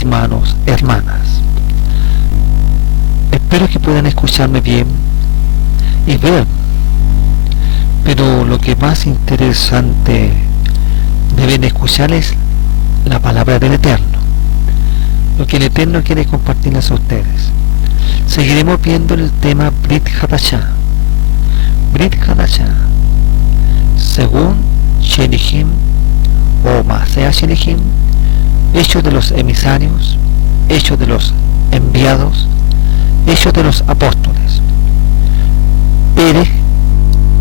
hermanos, hermanas. Espero que puedan escucharme bien y ver, pero lo que más interesante deben escuchar es la palabra del Eterno, lo que el Eterno quiere compartirles a ustedes. Seguiremos viendo el tema Brit Hadashah. Brit Hadashah, según Shelichim o Masea Shelichim, Hechos de los emisarios, Hechos de los enviados, Hechos de los apóstoles. Perej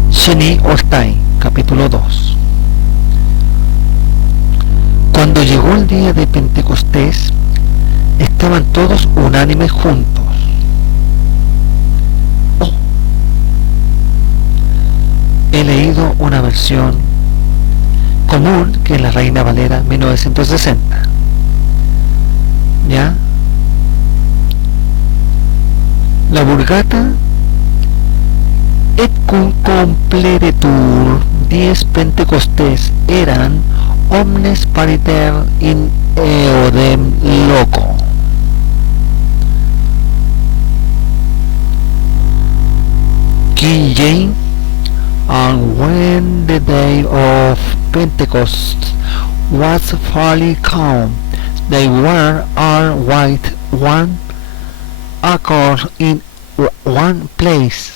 Sheni Ostai, capítulo 2. Cuando llegó el día de Pentecostés, estaban todos unánimes juntos. He leído una versión común que es la Reina Valera 1960. ¿Ya? La Vulgata et cum compleretur dies Pentecostés eran omnes pariter in eodem loco. King James. And when the day of Pentecost was fully come, they were all with one accord in one place.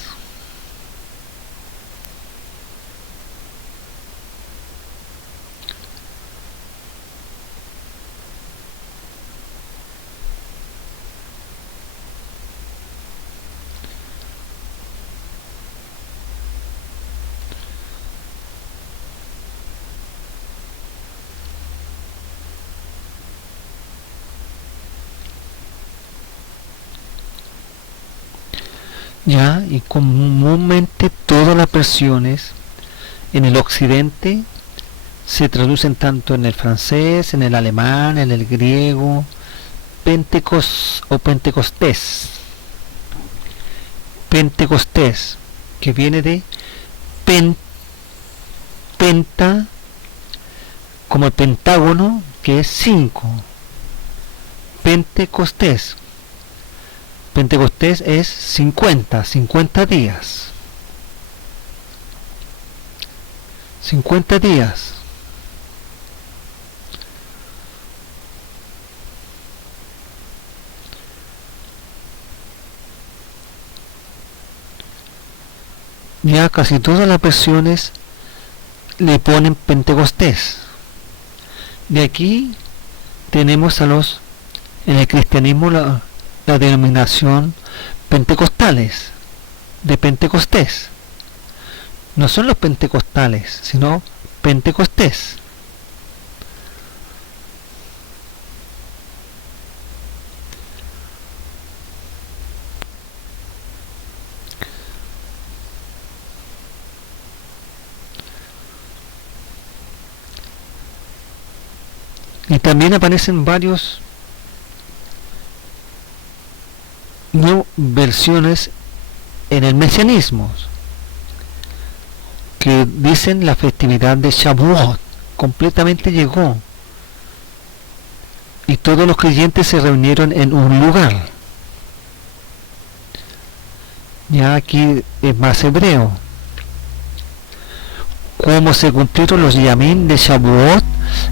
Ya, y comúnmente todas las versiones en el occidente se traducen tanto en el francés, en el alemán, en el griego, Pentecos o Pentecostés. Pentecostés, que viene de penta, como el pentágono, que es 5. Pentecostés. Pentecostés es 50 días. 50 días. Ya casi todas las versiones le ponen Pentecostés. De aquí tenemos en el cristianismo la denominación pentecostales, de Pentecostés. No son los pentecostales, sino Pentecostés. Y también aparecen varios versiones en el mesianismo que dicen la festividad de Shavuot completamente llegó y todos los creyentes se reunieron en un lugar. Ya aquí es más hebreo. Como se cumplieron los yamim de Shavuot,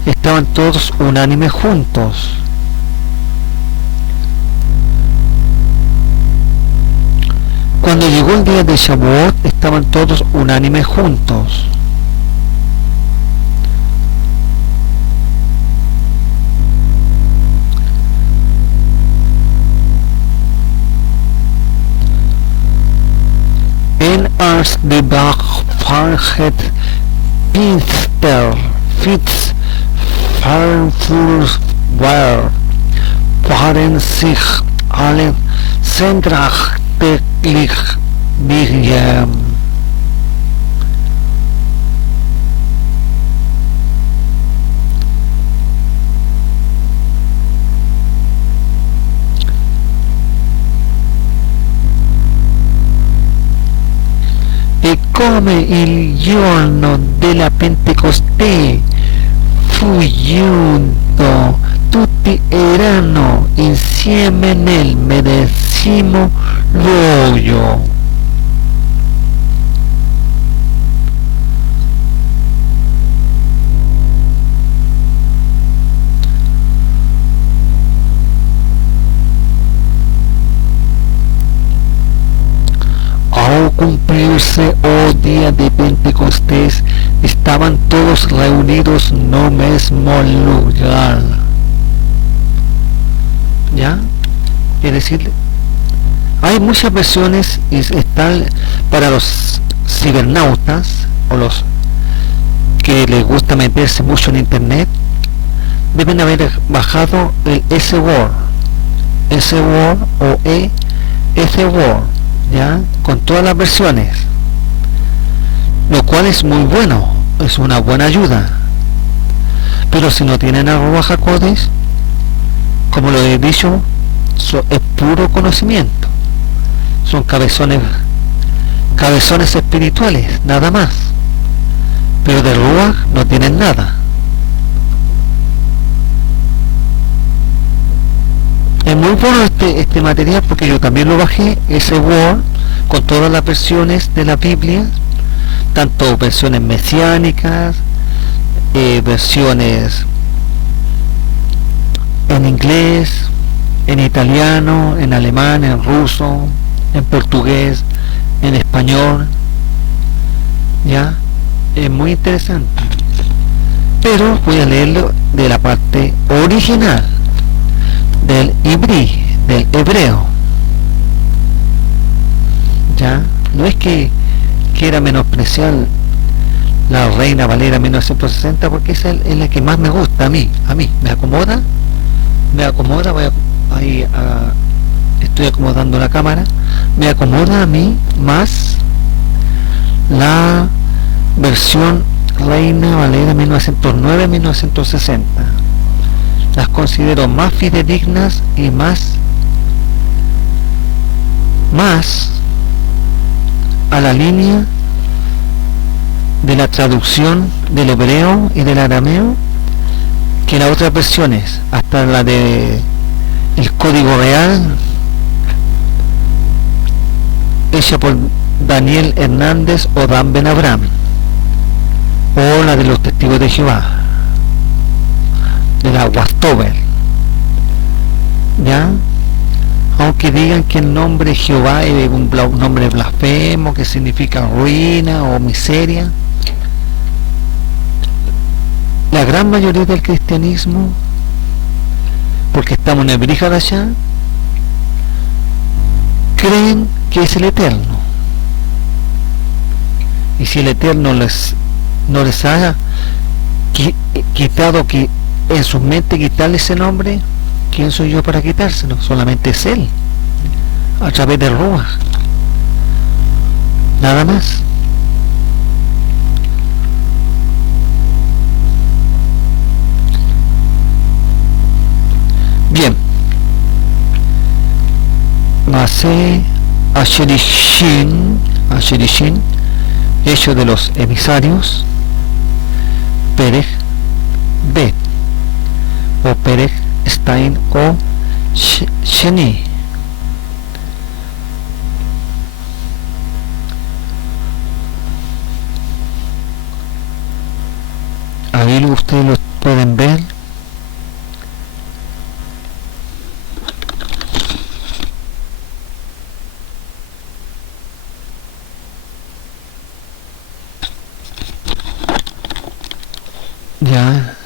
estaban todos unánimes juntos. Cuando llegó el día de Shavuot, estaban todos unánimes juntos. En als de dag van het Pinkster Fitz vervoerd waren zich alle zendrachtelijk digam. E come il giorno della Pentecoste fu giunto tutti erano insieme nel medesimo luogo. Al cumplirse el día de Pentecostés, estaban todos reunidos en el mismo lugar. ¿Ya? Es decir, hay muchas versiones y están para los cibernautas o los que les gusta meterse mucho en internet, deben haber bajado el S-Word o S-Word, ¿ya? Con todas las versiones, lo cual es muy bueno, es una buena ayuda. Pero si no tienen a Ruach HaKodesh, como lo he dicho, es puro conocimiento, son cabezones espirituales, nada más, pero de Ruach no tienen nada. Es muy bueno este material porque yo también lo bajé, ese Word, con todas las versiones de la Biblia, tanto versiones mesiánicas, versiones en inglés, en italiano, en alemán, en ruso, en portugués, en español, ¿ya? Es muy interesante. Pero voy a leerlo de la parte original, del ibrí, del hebreo. ¿Ya? No es que quiera menospreciar la Reina Valera 1960, porque esa es la que más me gusta a mí me acomoda, estoy acomodando la cámara, me acomoda a mí más la versión Reina Valera 1909-1960. Las considero más fidedignas y más a la línea de la traducción del hebreo y del arameo que las otras versiones, hasta la de el Código Real, hecha por Daniel Hernández o Dan Ben Abraham, o la de los Testigos de Jehová, de la Wastover, ¿ya? Aunque digan que el nombre Jehová es un nombre blasfemo, que significa ruina o miseria, la gran mayoría del cristianismo, porque estamos en el Brit Hadashah, creen que es el Eterno. Y si el Eterno no les ha quitado que en su mente quitarle ese nombre, ¿quién soy yo para quitárselo? Solamente es Él, a través de Ruach, nada más. Bien, Masé Asherishin, hecho de los emisarios, Perej Bet, o Perej Stein o Sheni. Ahí ustedes lo pueden ver. Ya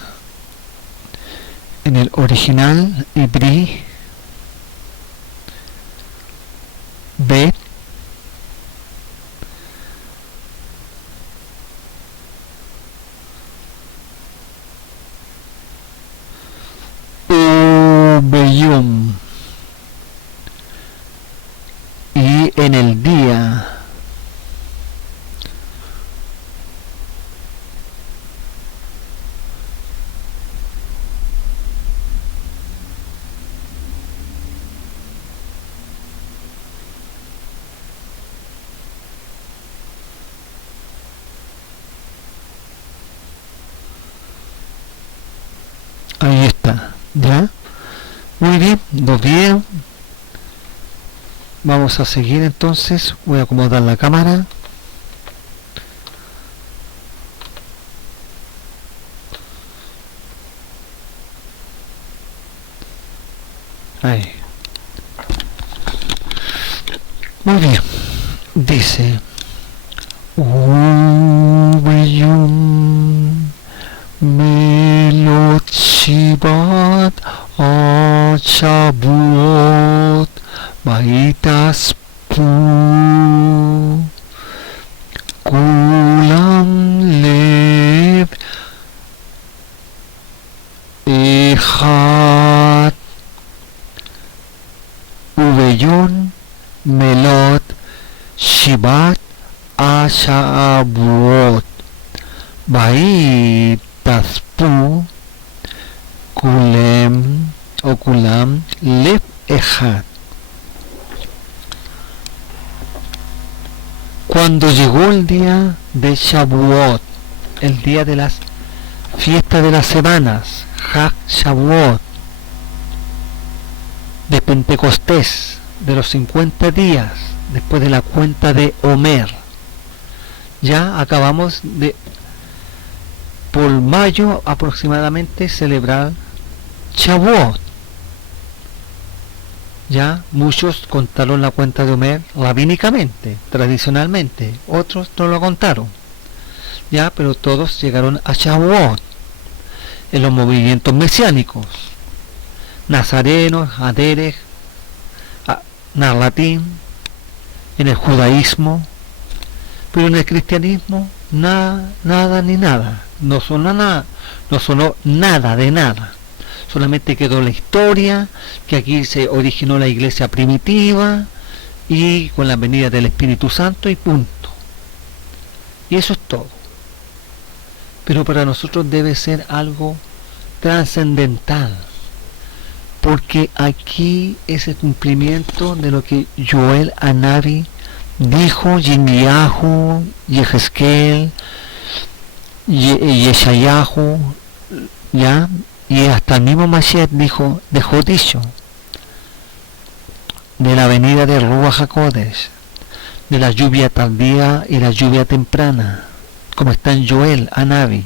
en el original ibrí, Bet, Ubeyum, y en el día, ahí está, ¿Ya? Muy bien, ¿lo vieron? Vamos a seguir entonces. Voy a acomodar la cámara. Ahí. Muy bien. Dice Ubeyum Melot Shivat Shavuot Baitas Pu Kulam Lev Echad Ubeyum Melot Shivat Shavuot Baitas Pu Kulem o Kulam Lev Echad. Cuando llegó el día de Shavuot, el día de las fiestas de las semanas, Hag Shavuot, de Pentecostés, de los 50 días, después de la cuenta de Omer, ya acabamos de, por mayo aproximadamente, celebrar Shavuot. Ya muchos contaron la cuenta de Omer rabínicamente, tradicionalmente, otros no lo contaron, ya, pero todos llegaron a Shavuot en los movimientos mesiánicos, nazarenos, aderes, narlatín, en el judaísmo, pero en el cristianismo nada ni nada, no sonó nada de nada. Solamente quedó la historia, que aquí se originó la iglesia primitiva y con la venida del Espíritu Santo y punto. Y eso es todo. Pero para nosotros debe ser algo trascendental, porque aquí es el cumplimiento de lo que Joel Hanavi dijo, Yirmiyahu, Yehezkel, Yeshayahu, ya. Y hasta el mismo Mashiach dejó dicho de la venida de Ruach HaKodesh, de la lluvia tardía y la lluvia temprana, como está en Joel Hanavi,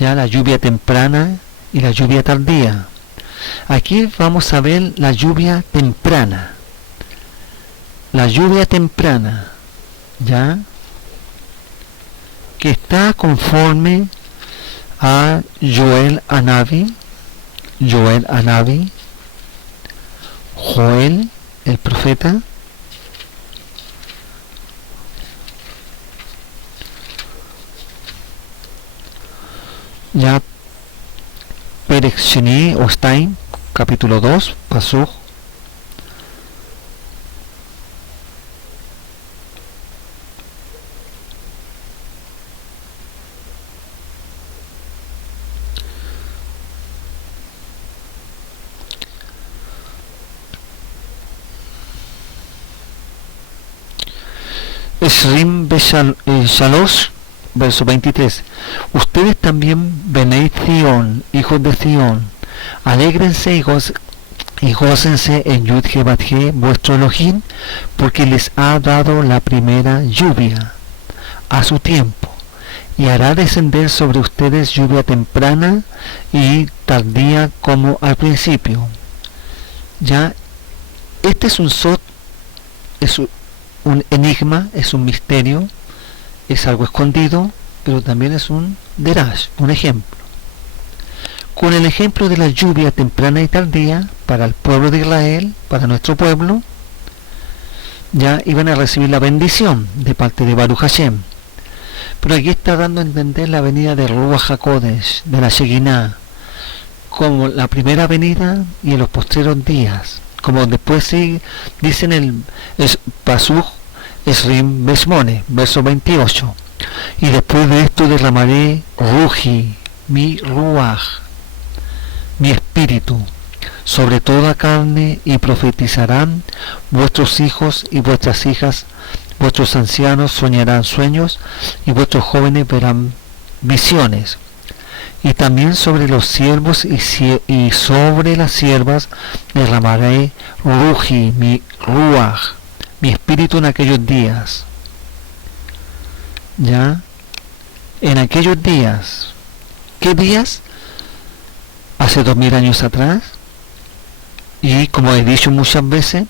ya, la lluvia temprana y la lluvia tardía. Aquí vamos a ver la lluvia temprana, ya, que está conforme a Joel Hanavi, Joel el profeta, ya, Perek Sheni Ostain, capítulo 2, Pasuk. Esrim Shalosh, verso 23. Ustedes también, Benei Zion, hijos de Zion, alégrense y gócense en Yud He Bat He, vuestro Elohim, porque les ha dado la primera lluvia a su tiempo, y hará descender sobre ustedes lluvia temprana y tardía como al principio. Ya, este es un sot, es un enigma, es un misterio, es algo escondido, pero también es un derash, un ejemplo. Con el ejemplo de la lluvia temprana y tardía para el pueblo de Israel, para nuestro pueblo, ya iban a recibir la bendición de parte de Baruch Hashem. Pero aquí está dando a entender la venida de Ruach HaKodesh, de la Shekinah, como la primera venida y en los postreros días, como después sí dicen el Pasuk Esrim Besmone, verso 28. Y después de esto derramaré Ruji, mi Ruach, mi espíritu, sobre toda carne, y profetizarán vuestros hijos y vuestras hijas, vuestros ancianos soñarán sueños, y vuestros jóvenes verán visiones. y también sobre los siervos y sobre las siervas derramaré ruji, mi ruach, mi espíritu en aquellos días. Ya, en aquellos días. ¿Qué días? Hace 2000 años atrás. Y como he dicho muchas veces,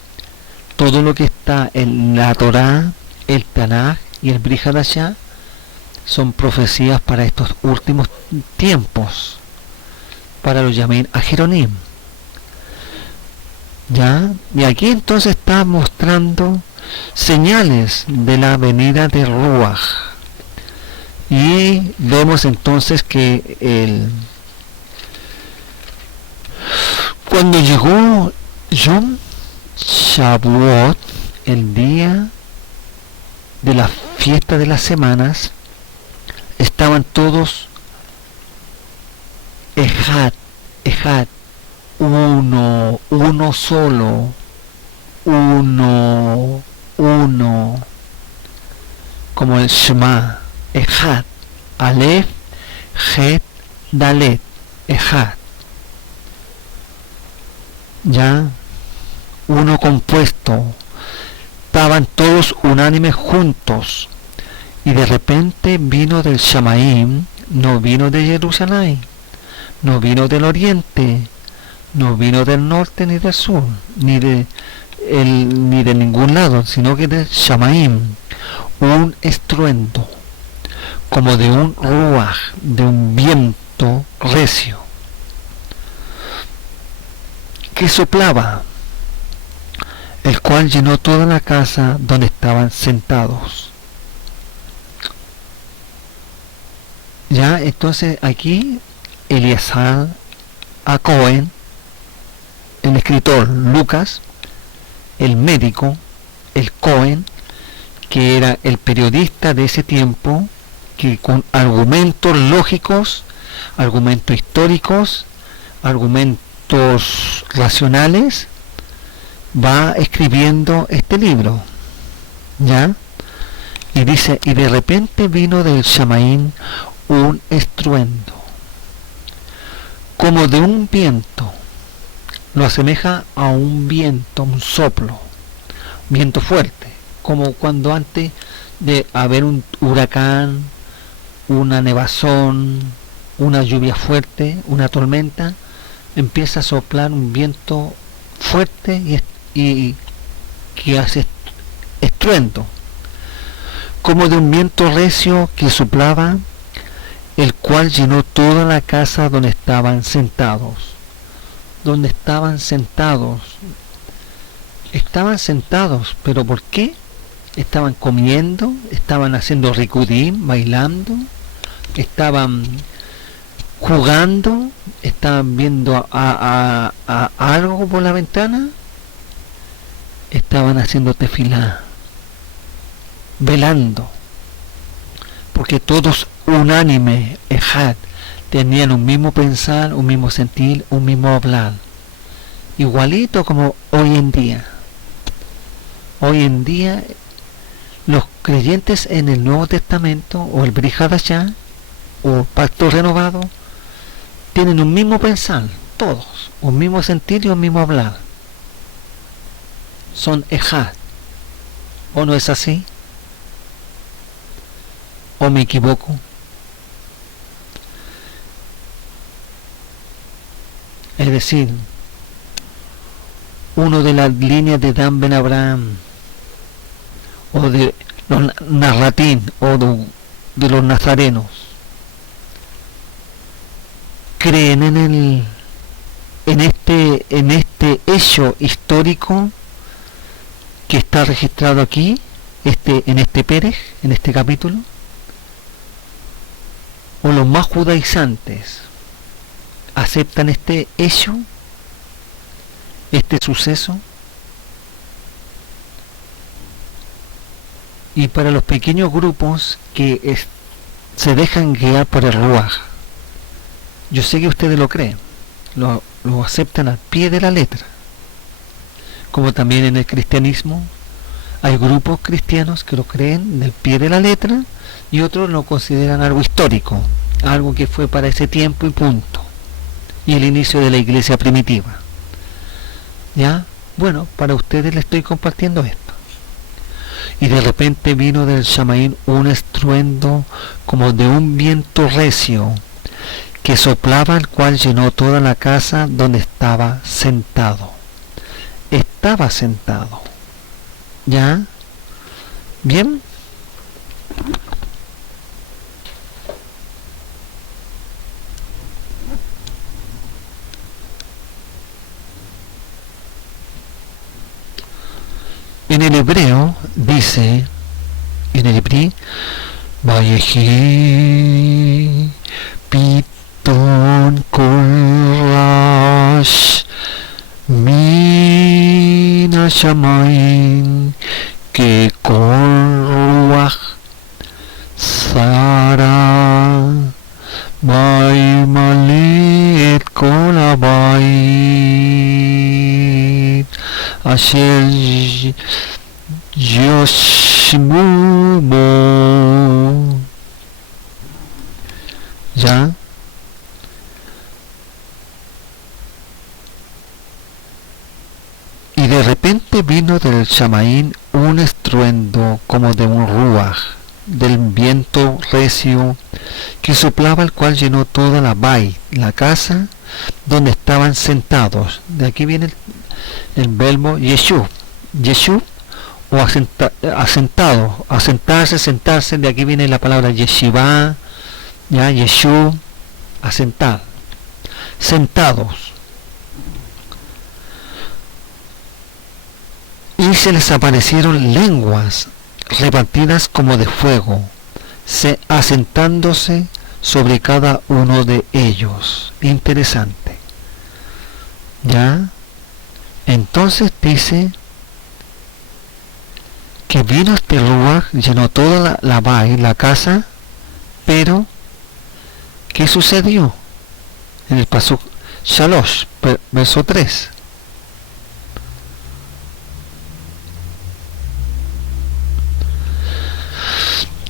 todo lo que está en la Torá, el Tanaj y el Brit Hadashah son profecías para estos últimos tiempos, para los Yamim Ajironim. ¿Ya? Y aquí entonces está mostrando señales de la venida de Ruach. Y vemos entonces que cuando llegó Yom Shavuot, el día de la fiesta de las semanas, estaban todos Ejad, uno solo, uno, como el Shema, Ejad, Aleph, Het, Dalet, Ejad. Ya, uno compuesto, estaban todos unánimes juntos, y de repente vino del Shamaim, no vino de Jerusalén, no vino del oriente, no vino del norte ni del sur, ni de ningún lado, sino que del Shamaim, un estruendo, como de un ruaj, de un viento recio, que soplaba, el cual llenó toda la casa donde estaban sentados. Ya, entonces aquí Eliezer a Cohen, el escritor Lucas, el médico, el Cohen, que era el periodista de ese tiempo, que con argumentos lógicos, argumentos históricos, argumentos racionales, va escribiendo este libro, ¿ya? Y dice, y de repente vino del Shamaín un estruendo, como de un viento, lo asemeja a un viento, un soplo, viento fuerte, como cuando antes de haber un huracán, una nevazón, una lluvia fuerte, una tormenta, empieza a soplar un viento fuerte y que hace estruendo, como de un viento recio que soplaba, el cual llenó toda la casa donde estaban sentados. Donde estaban sentados. Estaban sentados, pero ¿por qué? Estaban comiendo, estaban haciendo rikudim, bailando, estaban jugando, estaban viendo a algo por la ventana, estaban haciendo tefilá, velando, porque todos unánime, ejad, tenían un mismo pensar, un mismo sentir, un mismo hablar, igualito como hoy en día. Hoy en día los creyentes en el Nuevo Testamento o el Brit Hadashah o Pacto Renovado tienen un mismo pensar, todos, un mismo sentir y un mismo hablar. Son ejad. ¿O no es así? ¿O me equivoco? Es decir, uno de las líneas de Dan Ben Abraham, o de los narratín, o de los nazarenos, creen en este hecho histórico que está registrado aquí, en este Pérez, en este capítulo, o los más judaizantes aceptan este hecho, este suceso. Y para los pequeños grupos que se dejan guiar por el Ruaj, yo sé que ustedes lo creen, lo aceptan al pie de la letra. Como también en el cristianismo hay grupos cristianos que lo creen del pie de la letra y otros lo consideran algo histórico, algo que fue para ese tiempo y punto, y el inicio de la iglesia primitiva. ¿Ya? Bueno, para ustedes les estoy compartiendo esto. Y de repente vino del Shamaín un estruendo como de un viento recio que soplaba, el cual llenó toda la casa donde estaba sentado. Estaba sentado. ¿Ya? ¿Bien? En el hebreo dice, en el hebreo, Vayehi Piton Korash Mina Shamaim que con Ruach Sara Vaimalet Kol Habayit Asher Yoshbu Bo. ¿Ya? Y de repente vino del Shamaín un estruendo como de un ruaj, del viento recio que soplaba, el cual llenó toda la bay, la casa donde estaban sentados. De aquí viene el verbo yeshub, yeshub o asentado, asentarse, sentarse. De aquí viene la palabra yeshiva, ya, yeshub, asentar, sentados. Y se les aparecieron lenguas repartidas como de fuego, asentándose sobre cada uno de ellos. Interesante. ¿Ya? Entonces dice que vino este ruaj, llenó toda la casa, pero ¿qué sucedió? En el pasuk Shalosh, verso 3.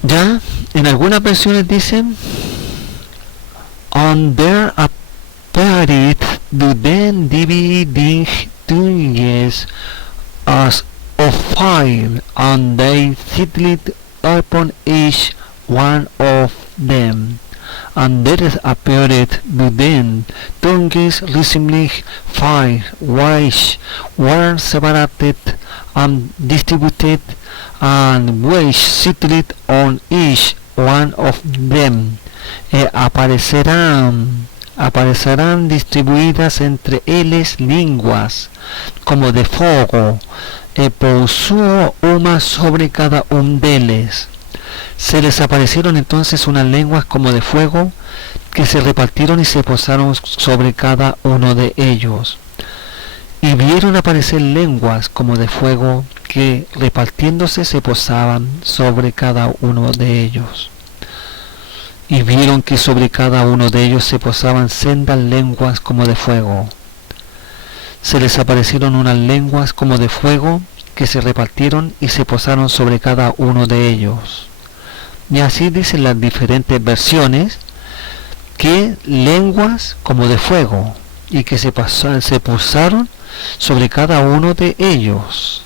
Ya, en algunas versiones dicen, and there appeared to them dividing tongues as of fire, and they settled upon each one of them. And there appeared to them tongues resembling fire, which were separated and distributed, and which settled on each one of them. Aparecerán distribuidas entre ellos lenguas como de fuego, puso una sobre cada uno de ellos. Se les aparecieron entonces unas lenguas como de fuego que se repartieron y se posaron sobre cada uno de ellos. Y vieron aparecer lenguas como de fuego que repartiéndose se posaban sobre cada uno de ellos. Y vieron que sobre cada uno de ellos se posaban sendas lenguas como de fuego. Se les aparecieron unas lenguas como de fuego que se repartieron y se posaron sobre cada uno de ellos. Y así dicen las diferentes versiones, que lenguas como de fuego y que se posaron sobre cada uno de ellos.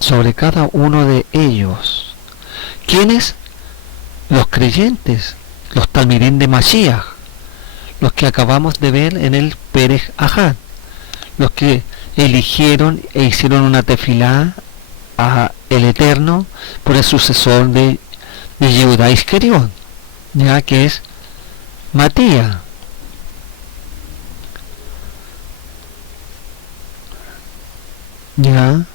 Sobre cada uno de ellos. ¿Quiénes? Los creyentes, los talmidín de Mashiach, los que acabamos de ver en el Perej Ahad, los que eligieron e hicieron una tefilá a el Eterno por el sucesor de Yehuda Iscariot, ya que es Matías. Ya.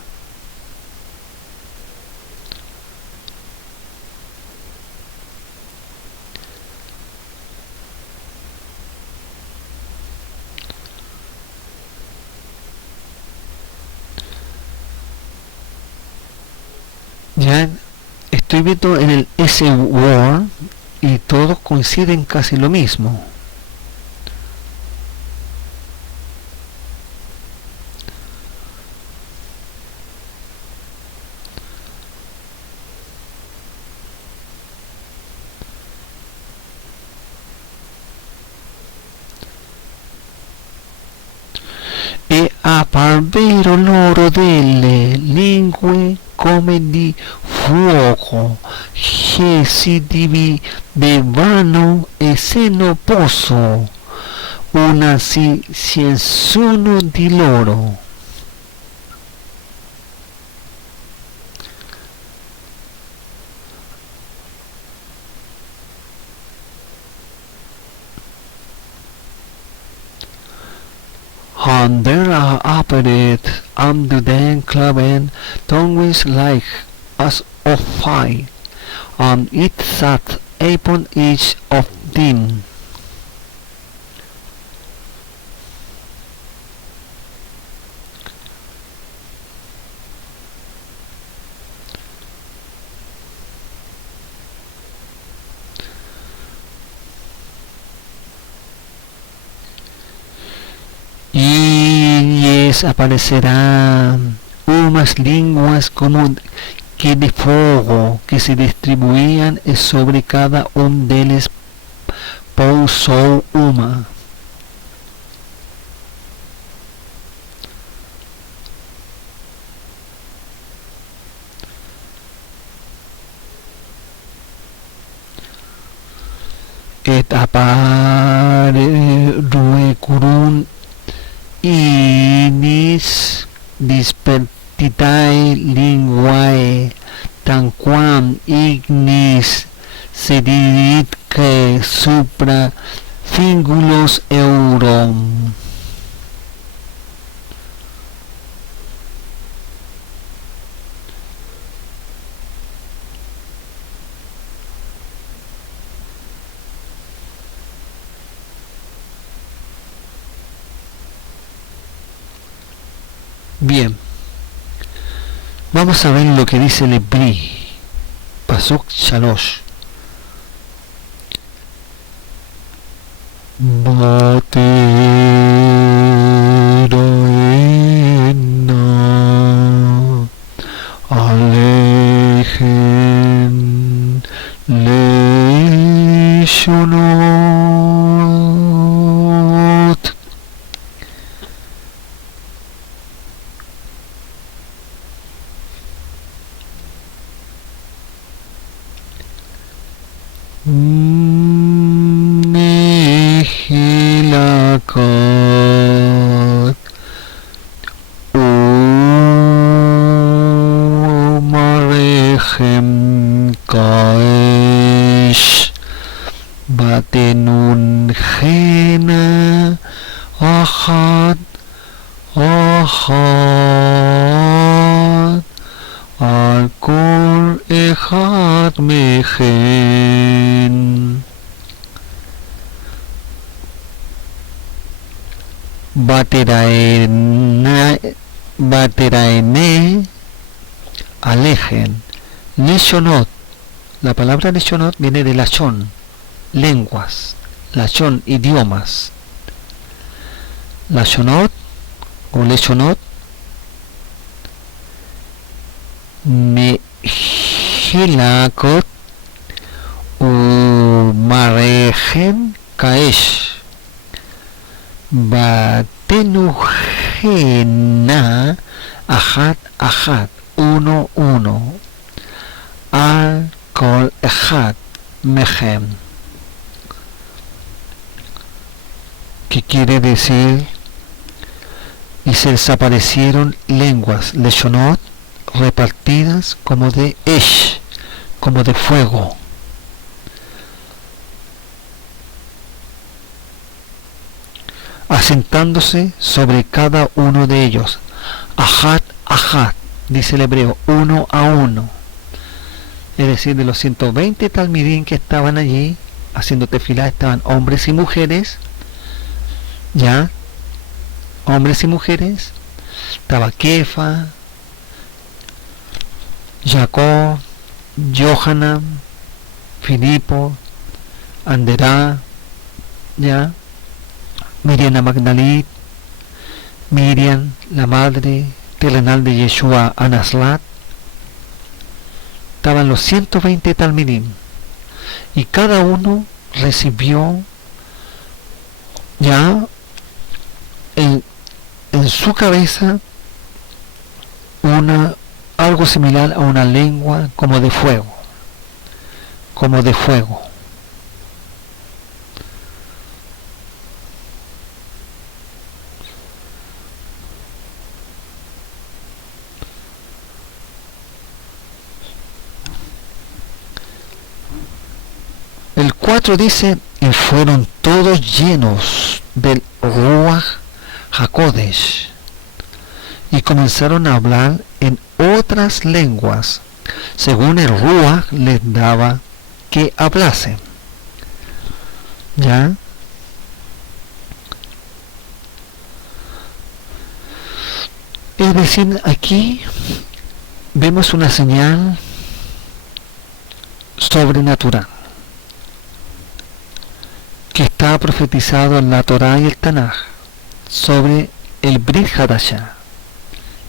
Ya estoy viendo en el S-Word y todos coinciden casi lo mismo. vero loro delle lingue come di fuoco che si dividevano e se non posso una ciascuno di loro. And there are appeared unto them cloven tongues like as of fire, and it sat upon each of them. Y les aparecerán unas lenguas como que de fuego que se distribuían sobre cada uno de ellos por su uma. Et apareruecurun inis dispertitae linguae tanquam ignis sedit que supra fingulos eurum. Bien, vamos a ver lo que dice el Hebrí, Pasuk Shalosh. Bateroena Alejen Leshonot. Nehilakot Umarechem Kaesh Batenun Gena Achat Achat Al Kol Echad Mechen. Bateraene alejen. Leshonot. La palabra leshonot viene de lashon, lenguas. Lashon, idiomas. Lashonot o leshonot. Mehilakot umarejen kaesh. Batenujena achat achat, uno uno, al kol echat mechem. ¿Qué quiere decir? Y se desaparecieron lenguas, leshonot, repartidas como de esh, como de fuego. Asentándose sobre cada uno de ellos. Ajat, ajat, dice el hebreo, uno a uno. Es decir, de los 120 talmidín que estaban allí, haciendo tefilá, estaban hombres y mujeres, ya, hombres y mujeres, estaba Kefa, Jacob, Yohanan, Filipo, Anderá, ya, Miriam la Magdalit, Miriam, la madre terrenal de Yeshua, Anaslat. Estaban los 120 talmidim y cada uno recibió ya en su cabeza algo similar a una lengua como de fuego. El 4 dice, y fueron todos llenos del Ruach HaKodesh, y comenzaron a hablar en otras lenguas, según el Ruach les daba que hablasen. ¿Ya? Es decir, aquí vemos una señal sobrenatural que está profetizado en la Torá y el Tanaj sobre el Brit Hadashah,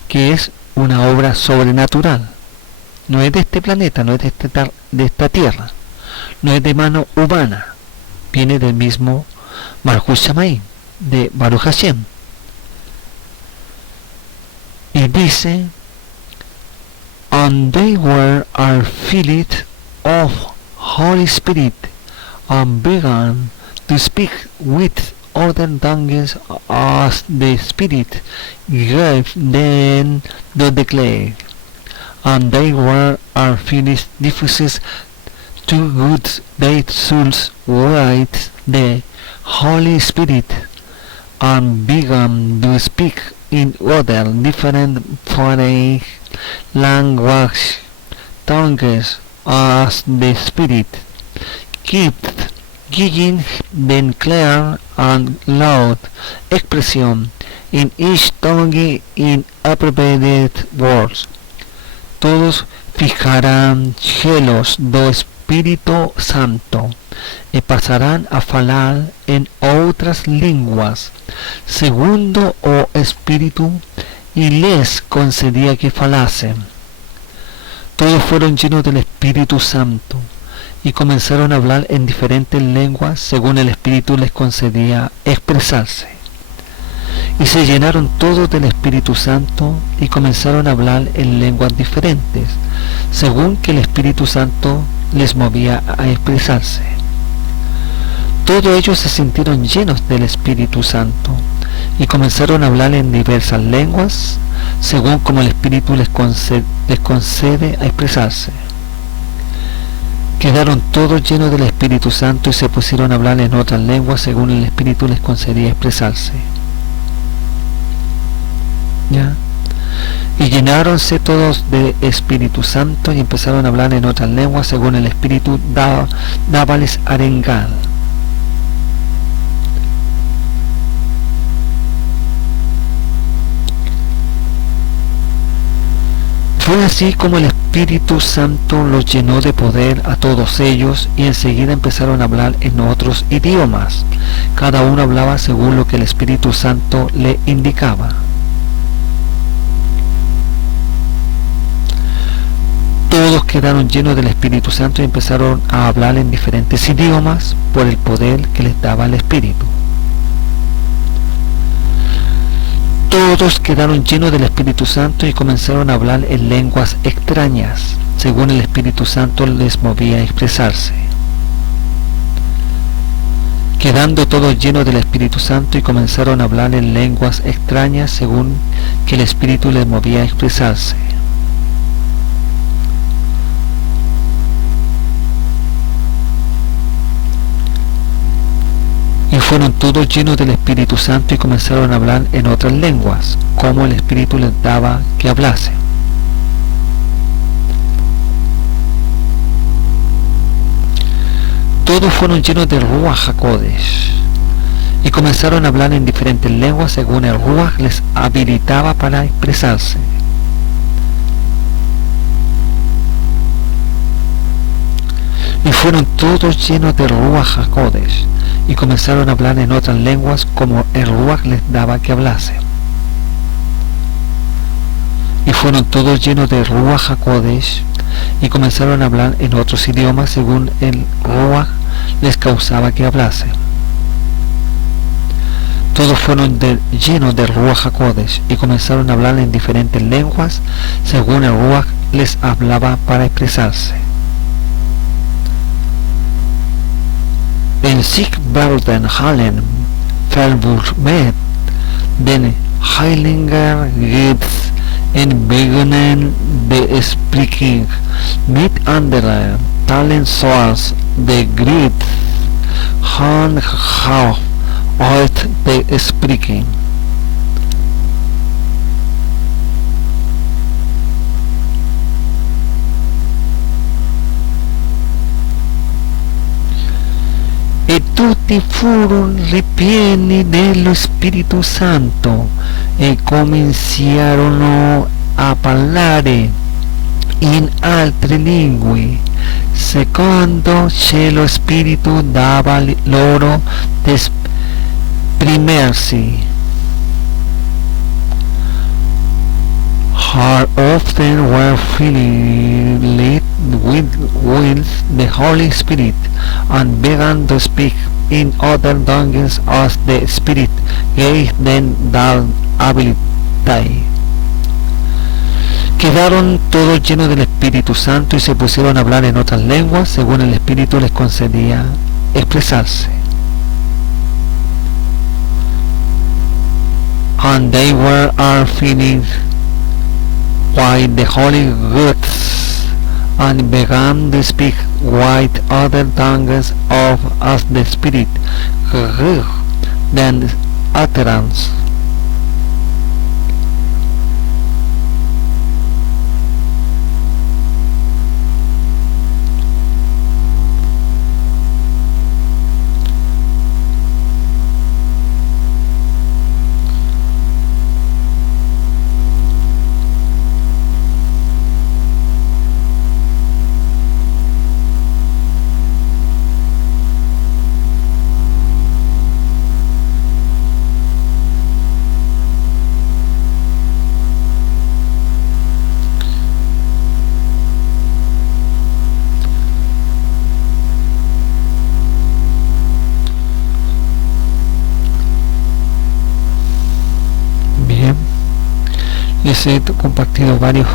que es una obra sobrenatural. No es de este planeta, no es de esta tierra, no es de mano humana, viene del mismo Malchut Shamayim, de Baruch Hashem. Y dice, and they were all filled of Holy Spirit, and began to speak with other tongues as the Spirit gave them to declare. And they were all finished diffuses to good their souls with the Holy Spirit, and began to speak in other different foreign language tongues as the Spirit kept giving them clear and loud expression in each tongue in appropriate words. Todos fijarán chelos do Espírito Santo e pasarán a falar en outras línguas, segundo o Espíritu, y les concedía que falasen. Todos fueron llenos del Espíritu Santo y comenzaron a hablar en diferentes lenguas según el Espíritu les concedía expresarse. Y se llenaron todos del Espíritu Santo y comenzaron a hablar en lenguas diferentes, según que el Espíritu Santo les movía a expresarse. Todos ellos se sintieron llenos del Espíritu Santo y comenzaron a hablar en diversas lenguas, según como el Espíritu les concede a expresarse. Quedaron todos llenos del Espíritu Santo y se pusieron a hablar en otras lenguas, según el Espíritu les concedía expresarse. ¿Ya? Y llenáronse todos de Espíritu Santo y empezaron a hablar en otras lenguas según el Espíritu dábales arengar. Fue así como el Espíritu Santo los llenó de poder a todos ellos, y enseguida empezaron a hablar en otros idiomas. Cada uno hablaba según lo que el Espíritu Santo le indicaba. Todos quedaron llenos del Espíritu Santo y empezaron a hablar en diferentes idiomas por el poder que les daba el Espíritu. Todos quedaron llenos del Espíritu Santo y comenzaron a hablar en lenguas extrañas, según el Espíritu Santo les movía a expresarse. Quedando todos llenos del Espíritu Santo y comenzaron a hablar en lenguas extrañas, según que el Espíritu les movía a expresarse. Y fueron todos llenos del Espíritu Santo y comenzaron a hablar en otras lenguas, como el Espíritu les daba que hablasen. Todos fueron llenos del Ruach HaKodesh y comenzaron a hablar en diferentes lenguas según el Ruach les habilitaba para expresarse. Y fueron todos llenos del Ruach HaKodesh y comenzaron a hablar en otras lenguas como el Ruach les daba que hablasen. Y fueron todos llenos de Ruach HaKodesh y comenzaron a hablar en otros idiomas según el Ruach les causaba que hablasen. Todos fueron llenos de Ruach HaKodesh y comenzaron a hablar en diferentes lenguas según el Ruach les hablaba para expresarse. En sich werden Hallen verwurmet, den Heiliger Geist en beginnen de sprechen mit anderen Talen zoals de Griet han uit de spreken. E tutti furono ripieni dello Spirito Santo e cominciarono a parlare in altre lingue, secondo che lo Spirito dava loro di esprimersi. How often were filled with the Holy Spirit and began to speak in other tongues as the Spirit gave them that ability. Quedaron todos llenos del Espíritu Santo y se pusieron a hablar en otras lenguas según el Espíritu les concedía expresarse. And they were all filled with the Holy Ghost and began to speak with other tongues of as the Spirit gave them utterance. Les he compartido varios.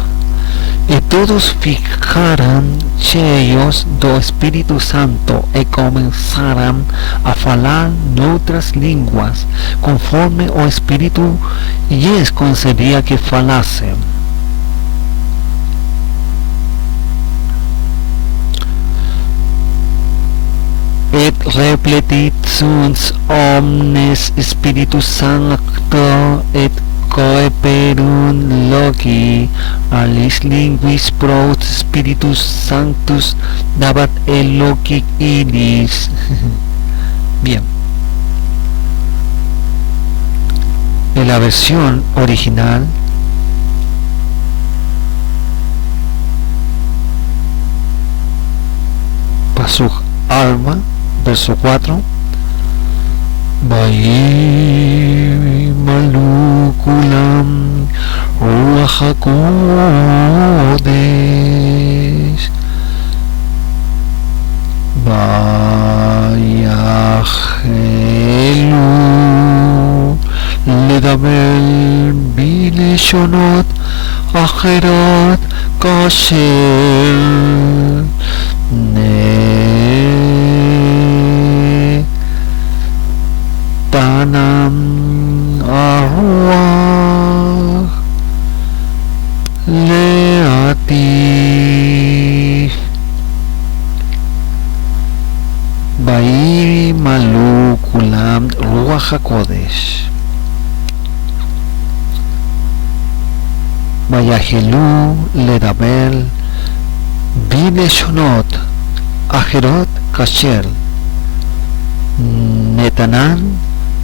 E todos ficaram cheios do Espírito Santo e começaram a falar noutras línguas, conforme o Espírito lhes concedia que falassem. Et repletit sunt omnes Spiritus Sancto et coeperunt loci alis linguis pro Spiritus Sanctus dabat eloquic idis. Bien. En la versión original Pasuk Alma, verso 4, Ba'i malukulam Ruach HaKodesh Vayachelu Ledabel Bileshonot Acherot Kasher Tanam Aruach Leatif Ba'i Malu Kulam Ruach HaKodesh Vayahelu Ledabel Bileshonot Acherot Kasher Netanan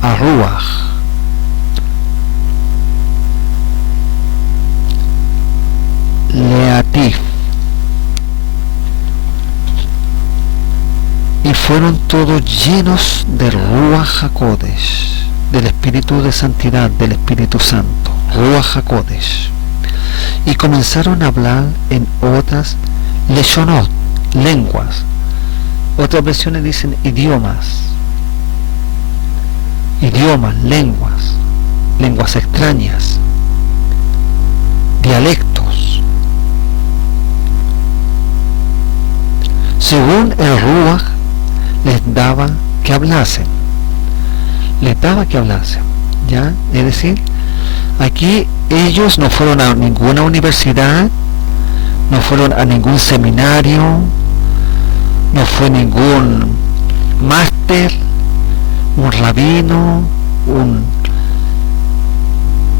Aruach. Leatif. Y fueron todos llenos del Ruach HaKodesh, del Espíritu de Santidad, del Espíritu Santo, Ruach HaKodesh. Y comenzaron a hablar en otras leshonot, lenguas. Otras versiones dicen idiomas. idiomas, lenguas extrañas, dialectos. Según el Ruach les daba que hablasen, ¿ya? Es decir, aquí ellos no fueron a ninguna universidad, no fueron a ningún seminario, no fue ningún máster, un rabino,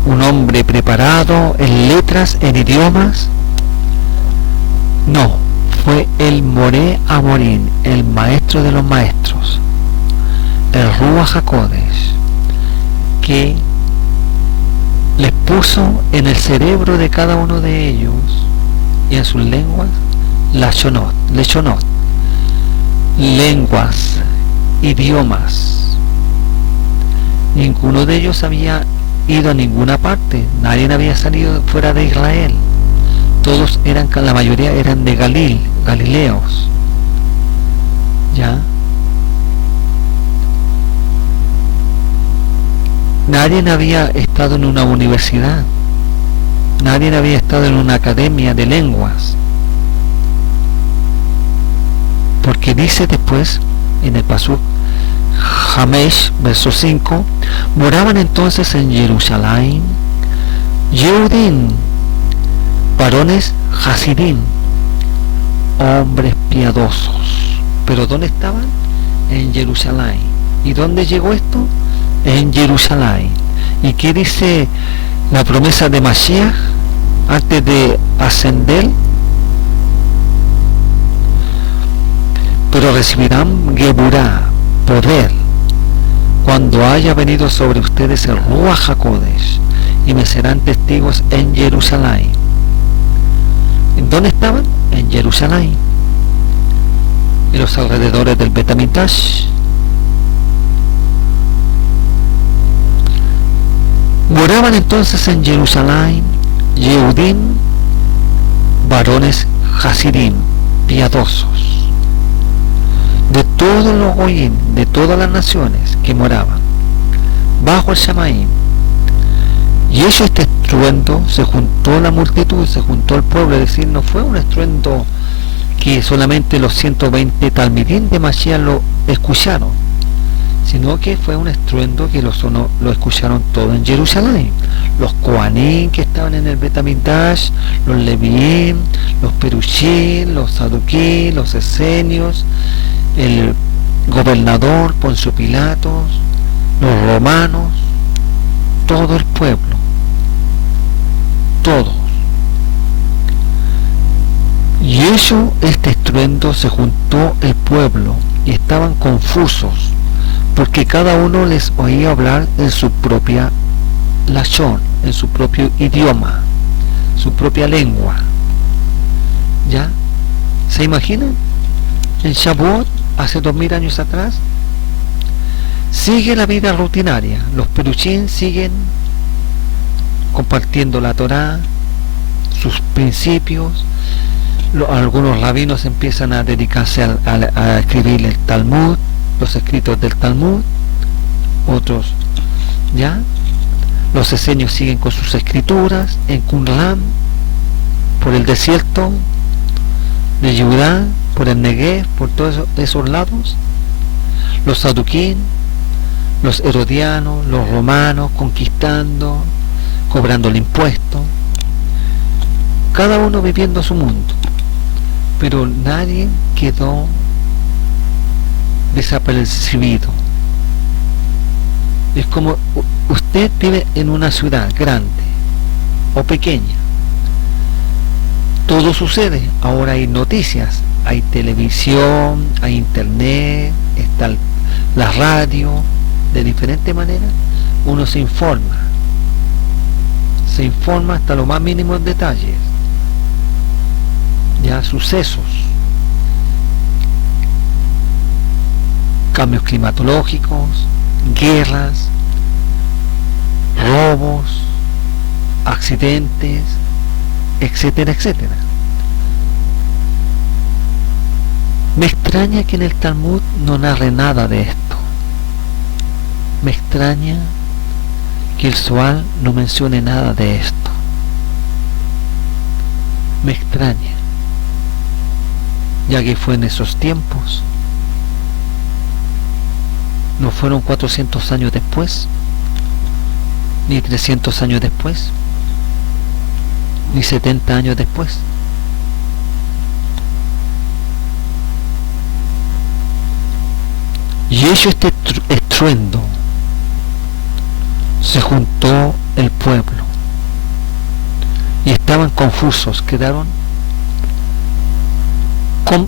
un hombre preparado en letras, en idiomas. No, fue el Moré Amorín, el maestro de los maestros, el Ruach HaKodesh, que les puso en el cerebro de cada uno de ellos y en sus lenguas leshonot, lenguas, idiomas. Ninguno de ellos había ido a ninguna parte, nadie había salido fuera de Israel, todos eran, la mayoría eran de Galileos, ¿ya? Nadie había estado en una universidad, nadie había estado en una academia de lenguas, porque dice después en el pasuk Hamesh, verso 5, moraban entonces en Jerusalén Yehudim, varones Hasidim, hombres piadosos. ¿Pero dónde estaban? En Jerusalén. ¿Y dónde llegó esto? En Jerusalén. ¿Y qué dice la promesa de Mashiach antes de ascender? Pero recibirán Geburá, poder, cuando haya venido sobre ustedes el Ruach HaKodesh, y me serán testigos en Jerusalén. ¿En dónde estaban? En Jerusalén, en los alrededores del Bet HaMikdash. Moraban entonces en Jerusalén Yehudim, varones Hasidim, piadosos, de todos los goyim, de todas las naciones que moraban bajo el Shamaim. Y hecho este estruendo, se juntó la multitud, se juntó el pueblo. Es decir, no fue un estruendo que solamente los 120 talmidín de Mashiach lo escucharon, sino que fue un estruendo que lo escucharon todo en Jerusalén. Los Kohanim que estaban en el Bet HaMikdash, los Leviim, los Perushim, los Saduquí, los Esenios, el gobernador Poncio Pilatos, los romanos, todo el pueblo, todos. Y eso, este estruendo, se juntó el pueblo y estaban confusos, porque cada uno les oía hablar en su propia lashon, en su propio idioma, su propia lengua. ¿Ya? ¿Se imaginan? En Shavuot, hace 2000 años atrás, sigue la vida rutinaria. Los peruchín siguen compartiendo la Torá, sus principios. Algunos rabinos empiezan a dedicarse a escribir el Talmud, los escritos del Talmud. Otros, ¿ya? Los esenios siguen con sus escrituras en Qumran, por el desierto de Judá, por el Negev, por todos esos lados. Los saduquín, los herodianos, los romanos conquistando, cobrando el impuesto, cada uno viviendo su mundo, pero nadie quedó desapercibido. Es como usted vive en una ciudad grande o pequeña, todo sucede. Ahora hay noticias, hay televisión, hay internet, está la radio. De diferente manera uno se informa hasta los más mínimos detalles, ya, sucesos, cambios climatológicos, guerras, robos, accidentes, etcétera, etcétera. Me extraña que en el Talmud no narre nada de esto. Me extraña que el Zohar no mencione nada de esto. Me extraña, ya que fue en esos tiempos. No fueron 400 años después, ni 300 años después, ni 70 años después. Y hecho este estruendo, se juntó el pueblo y estaban confusos, quedaron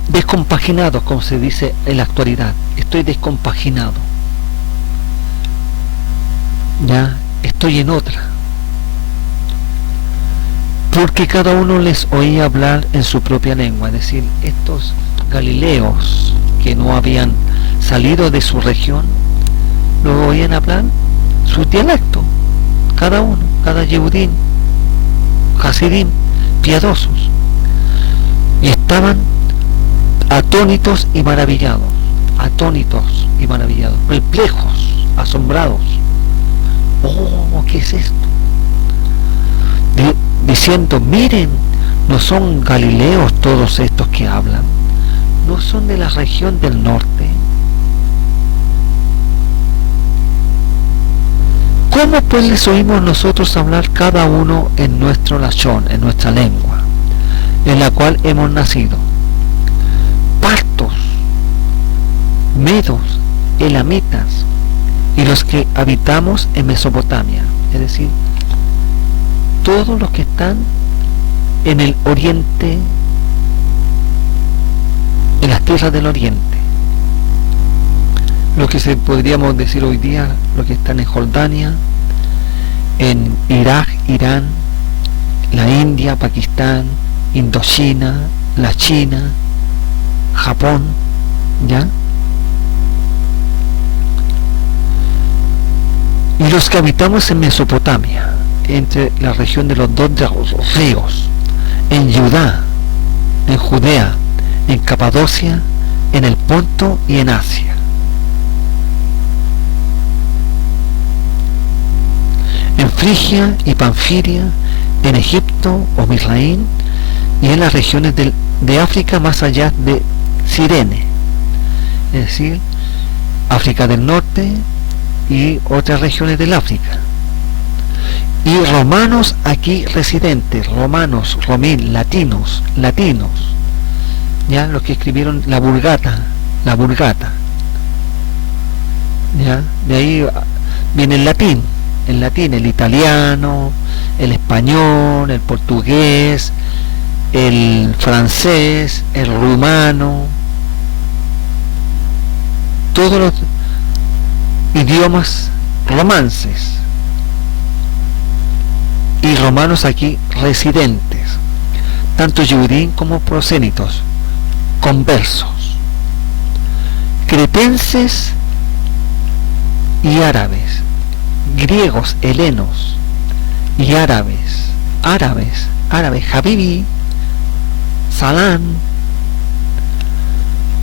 descompaginados, como se dice en la actualidad. Estoy descompaginado, ya estoy en otra, porque cada uno les oía hablar en su propia lengua. Es decir, estos galileos que no habían salido de su región, lo oían hablar su dialecto, cada uno, cada Yehudim, Hasidim, piadosos, y estaban atónitos y maravillados, perplejos, asombrados. Oh, ¿qué es esto? Diciendo, miren, no son galileos todos estos que hablan, no son de la región del norte. ¿Cómo pues les oímos nosotros hablar cada uno en nuestro lashon, en nuestra lengua, en la cual hemos nacido? Partos, medos, elamitas y los que habitamos en Mesopotamia, es decir, todos los que están en el oriente, en las tierras del oriente, lo que podríamos decir hoy día, los que están en Jordania, en Irak, Irán, la India, Pakistán, Indochina, la China, Japón, ¿ya? Y los que habitamos en Mesopotamia, entre la región de los dos ríos, en Judá, en Judea, en Capadocia, en el Ponto y en Asia. En Frigia y Panfilia, en Egipto o Misraín, y en las regiones de África más allá de Cirene, es decir, África del Norte y otras regiones del África. Y romanos aquí residentes, romanos, romín, latinos, ya los que escribieron la Vulgata, ya, de ahí viene el latín, el italiano, el español, el portugués, el francés, el rumano, todos los idiomas romances y romanos aquí residentes, tanto Yehudim como prosélitos, conversos, cretenses y árabes, griegos, helenos y árabes, Habibi, Salán,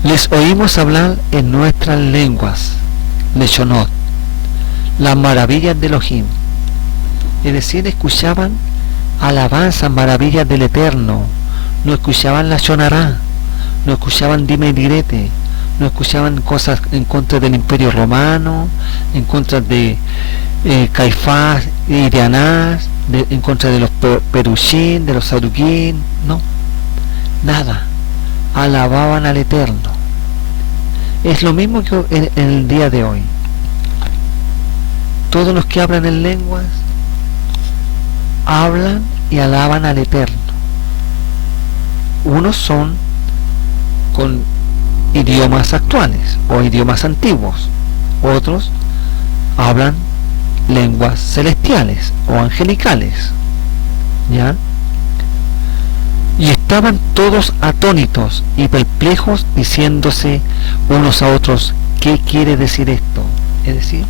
les oímos hablar en nuestras lenguas, Leshonot, las maravillas de Elohim. Es decir, escuchaban alabanzas, maravillas del Eterno, no escuchaban la Shonará, no escuchaban dime y direte, no escuchaban cosas en contra del Imperio Romano, en contra de Caifás y de Anás, en contra de los Perushín, de los Saduquín, no, nada, alababan al Eterno. Es lo mismo que en el día de hoy. Todos los que hablan en lenguas hablan y alaban al Eterno. Unos son con idiomas actuales o idiomas antiguos, otros hablan lenguas celestiales o angelicales, ¿ya? Y estaban todos atónitos y perplejos, diciéndose unos a otros, ¿qué quiere decir esto? Es decir,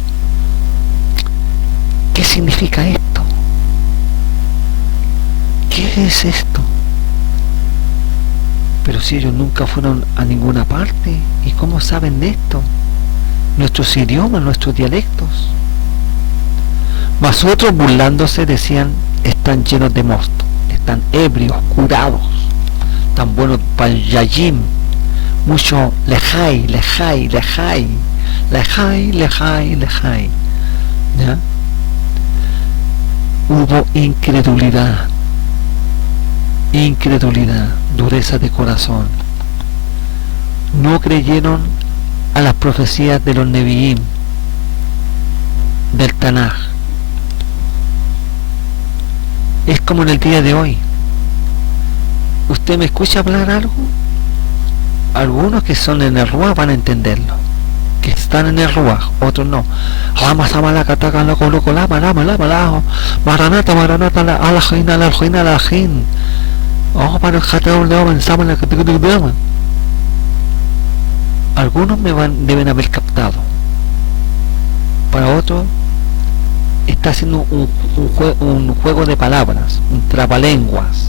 ¿qué significa esto? ¿Qué es esto? Pero si ellos nunca fueron a ninguna parte, ¿y cómo saben de esto? nuestros idiomas, nuestros dialectos. Mas otros, burlándose, decían: están llenos de mosto, están ebrios, curados, tan buenos para el yayim, mucho lejai, lejai, lejai, lejai, lejai, lejai. ¿Ya? Hubo incredulidad, dureza de corazón. No creyeron a las profecías de los Nevi'im, del Tanaj. Es como en el día de hoy. ¿Usted me escucha hablar algo? Algunos que son en el Ruach van a entenderlo, que están en el Ruach, otros no. Maranata, maranata, alajin. Oh, para el jateo de omen, saben la que te llaman. Algunos deben haber captado. Para otros está haciendo un juego de palabras, un trabalenguas.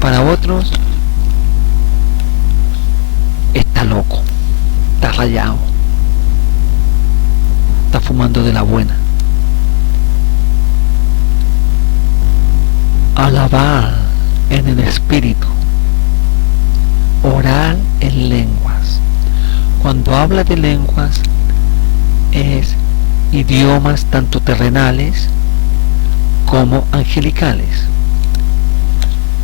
Para otros está loco, está rayado, está fumando de la buena. Alabar en el espíritu, orar en lenguas. Cuando habla de lenguas es idiomas tanto terrenales como angelicales.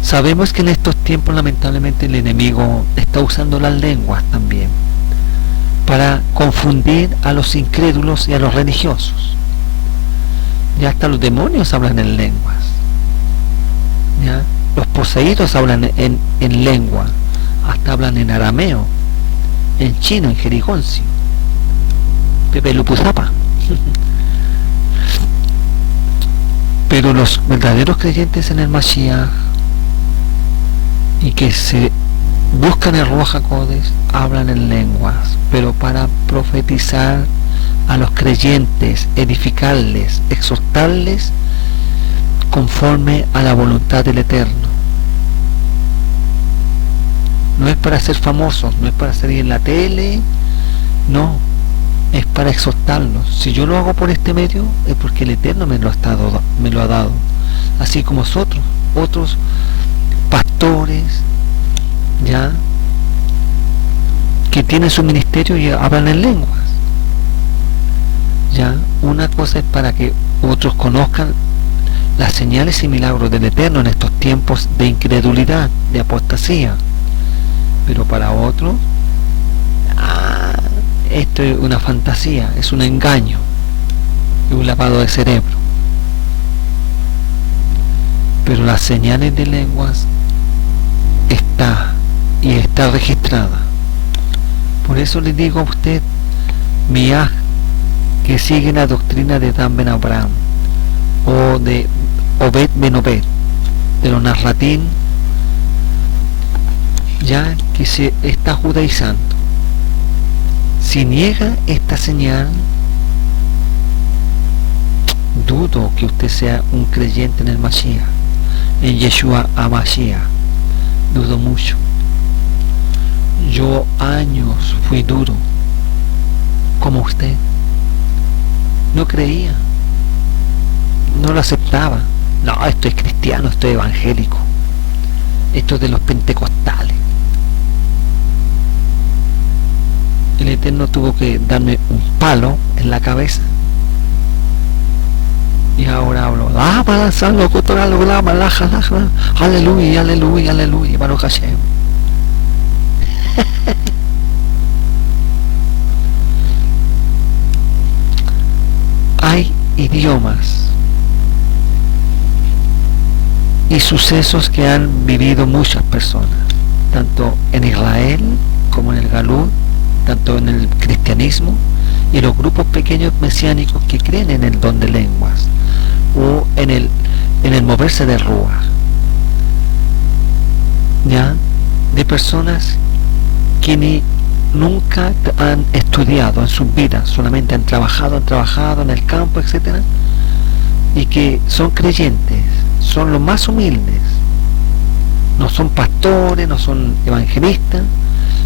Sabemos que en estos tiempos lamentablemente el enemigo está usando las lenguas también para confundir a los incrédulos y a los religiosos. Ya hasta los demonios hablan en lenguas. ¿Ya? Los poseídos hablan en lengua, hasta hablan en arameo, en chino, en jerigoncio, Pepe Lupuzapa. Pero los verdaderos creyentes en el Mashiach y que se buscan el Ruach HaKodesh hablan en lenguas, pero para profetizar a los creyentes, edificarles, exhortarles conforme a la voluntad del Eterno. No es para ser famosos, no es para salir en la tele, no, es para exhortarlos. Si yo lo hago por este medio es porque el Eterno me lo ha dado, así como otros pastores, ya, que tienen su ministerio y hablan en lenguas. Ya, una cosa es para que otros conozcan las señales y milagros del Eterno en estos tiempos de incredulidad, de apostasía. Pero para otros, esto es una fantasía, es un engaño, es un lavado de cerebro. Pero las señales de lenguas está registrada. Por eso le digo a usted, miaj, que sigue la doctrina de Dan Ben Abraham o de Obed Ben Obed, de los Narratín, ya que se está judaizando. Si niega esta señal, dudo que usted sea un creyente en el Mashiach, en Yeshua HaMashiach. Dudo mucho. Yo años fui duro, como usted. No creía, no lo aceptaba. No, esto es cristiano, esto es evangélico, esto es de los pentecostales. El Eterno tuvo que darme un palo en la cabeza. Y ahora hablo, aleluya, aleluya, aleluya, Baruch Hashem. Hay idiomas y sucesos que han vivido muchas personas, tanto en Israel como en el Galut, tanto en el cristianismo y en los grupos pequeños mesiánicos que creen en el don de lenguas o en el moverse de Ruach, ya, de personas que nunca han estudiado en sus vidas, solamente han trabajado en el campo, etcétera, y que son creyentes, son los más humildes, no son pastores, no son evangelistas,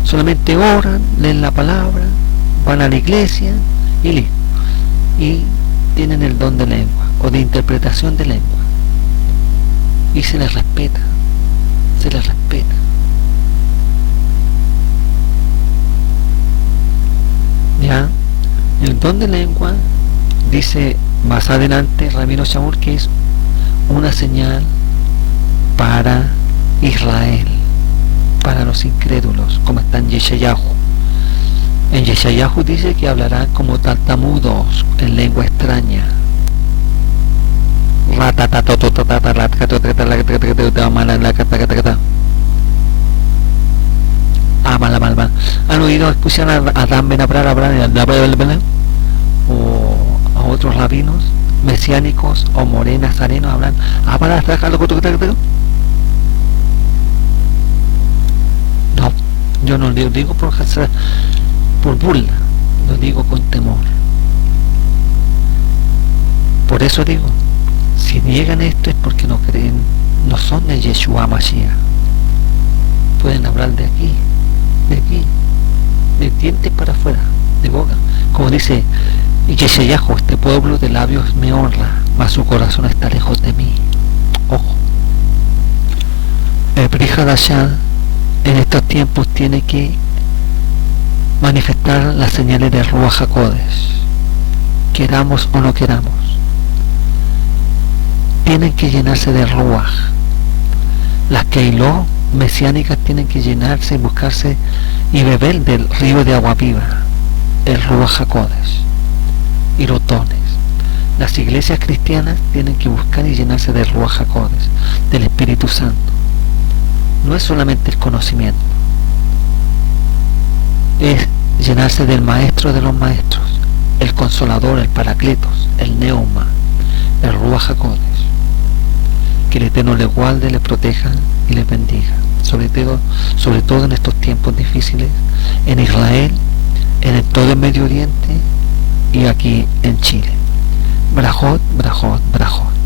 solamente oran, leen la palabra, van a la iglesia y listo, y tienen el don de lengua o de interpretación de lengua, y se les respeta, se les respeta. Ya, el don de lengua, dice más adelante Rabino Shaul, que es una señal para Israel, para los incrédulos, como está en Yeshayahu. En Yeshayahu dice que hablarán como tartamudos en lengua extraña. ¿Han oído escuchar a Adán Ben Abraham o a otros rabinos mesiánicos o morenas arenos hablan? No, yo no lo digo por burla, lo digo con temor. Por eso digo, si niegan esto es porque no creen, no son de Yeshua Mashiach. Pueden hablar de aquí, de dientes para afuera, de boca. Como dice Yeshayahu, este pueblo de labios me honra, mas su corazón está lejos de mí. Ojo. El Brit Hadashah en estos tiempos tiene que manifestar las señales de Ruach HaKodesh, queramos o no queramos. Tienen que llenarse de Ruach. Las Keilot mesiánicas tienen que llenarse y buscarse y beber del río de agua viva, el Ruach HaKodesh, y los dones. Las iglesias cristianas tienen que buscar y llenarse del Ruach HaKodesh, del Espíritu Santo. No es solamente el conocimiento, es llenarse del Maestro de los Maestros, el Consolador, el Paracletos, el Neuma, el Ruach HaKodesh. Que el Eterno le guarde, le proteja y le bendiga, sobre todo en estos tiempos difíciles, en Israel, en todo el Medio Oriente y aquí en Chile. Brajot, brajot, brajot.